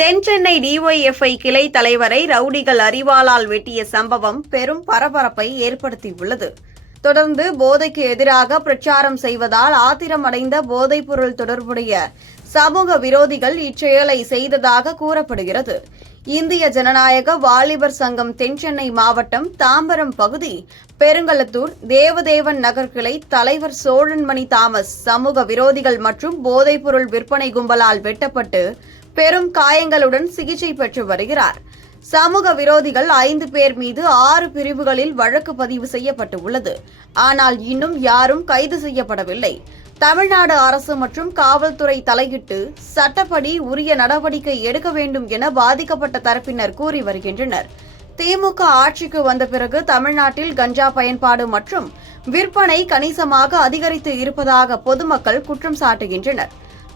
தென் Chennai DYFI கிளை தலைவரை ரவுடிகள் அரிவாளால் வெட்டிய சம்பவம் பெரும் பரபரப்பை ஏற்படுத்தியுள்ளது. தொடர்ந்து போதைக்கு எதிராக பிரச்சாரம் செய்வதால் ஆத்திரமடைந்த போதைப்பொருள் தொடர்புடைய சமூக விரோதிகள் இச்செயலை செய்ததாக கூறப்படுகிறது. இந்திய ஜனநாயக வாலிபர் சங்கம் தென்சென்னை மாவட்டம் தாம்பரம் பகுதி பெருங்களத்தூர் தேவதேவன் நகர் கிளை தலைவர் சோழன்மணி தாமஸ் சமூக விரோதிகள் மற்றும் போதைப்பொருள் விற்பனை கும்பலால் வெட்டப்பட்டு பெரும் காயங்களுடன் சிகிச்சை பெற்று வருகிறார். சமூக விரோதிகள் ஐந்து பேர் மீது ஆறு பிரிவுகளில் வழக்கு பதிவு செய்யப்பட்டுள்ளது. ஆனால் இன்னும் யாரும் கைது செய்யப்படவில்லை. தமிழ்நாடு அரசு மற்றும் காவல்துறை தலையிட்டு சட்டப்படி உரிய நடவடிக்கை எடுக்க வேண்டும் என பாதிக்கப்பட்ட தரப்பினர் கூறி வருகின்றனர். திமுக ஆட்சிக்கு வந்த பிறகு தமிழ்நாட்டில் கஞ்சா பயன்பாடு மற்றும் விற்பனை கணிசமாக அதிகரித்து இருப்பதாக பொதுமக்கள் குற்றம் சாட்டுகின்றனர்.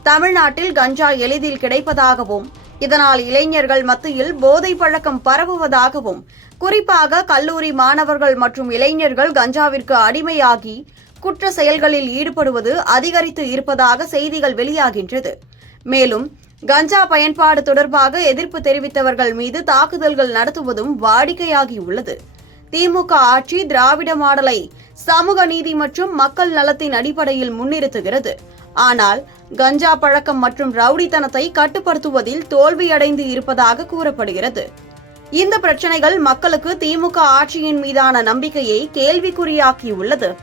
தமிழ்நாட்டில் கஞ்சா எளிதில் கிடைப்பதாகவும் இதனால் இளைஞர்கள் மத்தியில் போதை பழக்கம் பரவுவதாகவும் குறிப்பாக கல்லூரி மாணவர்கள் மற்றும் இளைஞர்கள் கஞ்சாவிற்கு அடிமையாகி குற்ற செயல்களில் ஈடுபடுவது அதிகரித்து இருப்பதாக செய்திகள் வெளியாகின்றது. மேலும் கஞ்சா பயன்பாடு தொடர்பாக எதிர்ப்பு தெரிவித்தவர்கள் மீது தாக்குதல்கள் நடத்துவதும் வாடிக்கையாகியுள்ளது. திமுக ஆட்சி திராவிட மாடலை சமூக நீதி மற்றும் மக்கள் நலத்தின் அடிப்படையில் முன்னிறுத்துகிறது. ஆனால் கஞ்சா பழக்கம் மற்றும் ரவுடித்தனத்தை கட்டுப்படுத்துவதில் தோல்வியடைந்து இருப்பதாக கூறப்படுகிறது. இந்த பிரச்சனைகள் மக்களுக்கு திமுக ஆட்சியின் மீதான நம்பிக்கையை கேள்விக்குறியாக்கியுள்ளது.